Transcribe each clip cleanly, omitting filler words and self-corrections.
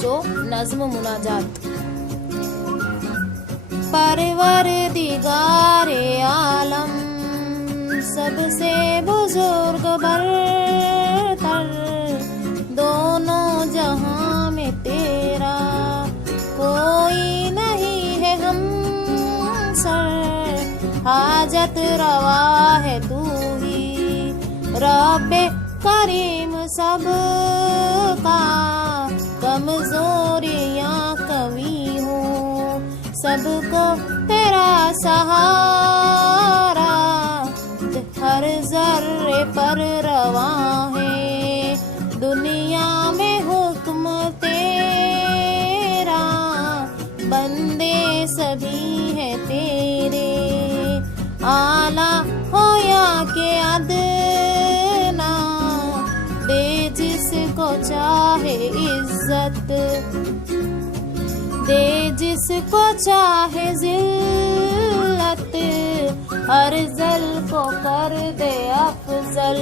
जो नज़्म मुनाजात। परवरदिगारे आलम सबसे बुजुर्ग बरतर, दोनों जहां में तेरा कोई नहीं है हमसर। हाजत रवा है तू ही रब्बे करीम सबका, कमजोरियां कमी हो सबको तेरा सहारा। हर जर्रे पर रवां है दुनिया में हुक्म तेरा, बंदे सभी है तेरे आला हो या के अदना। दे जिसको चाहे इज्जत, दे जिसको चाहे जिल्लत, हर जल को कर दे अफजल।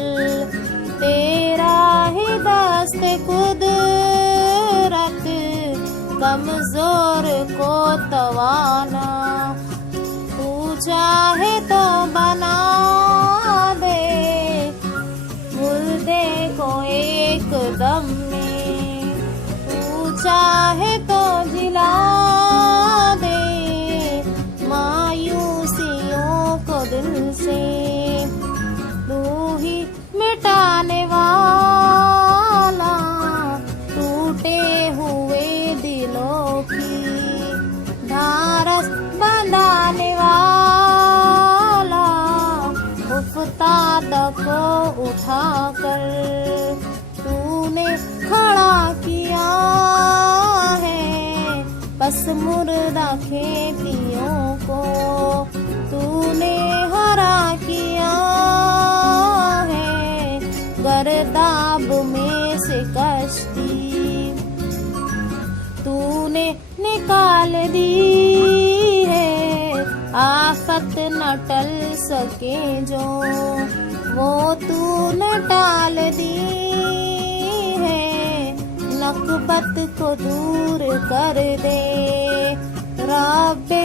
तेरा ही दस्त कुदरत, कमजोर को तवाना। तू चाहे तो बना दे मुर्दे को एक दम में, तू चाहे तो जिला दे मायूसियों को दिल से। तू ही मिटाने वाला टूटे हुए दिलों की ढारस बंधाने वाला। उफ्तादा को उठाकर तूने खड़ा किया है, बस मुर्दा खेतियों को तूने हरा किया है। गर्दाब में से कश्ती तूने निकाल दी है, आफत न टल सके जो वो तूने टाल दी है। नकबत को दूर कर दे रब्बे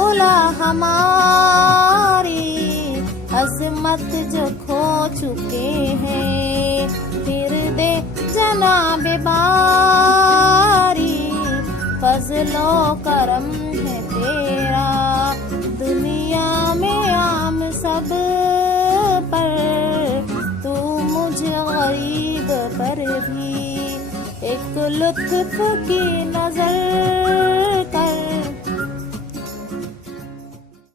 उला हमारी, अजमत जो खो चुके हैं फिर दे जनाबे बारी। फजलो करम है तेरा दुनिया में आम सब पर, तू मुझे गरीब पर भी एक लुत्फ की नजर का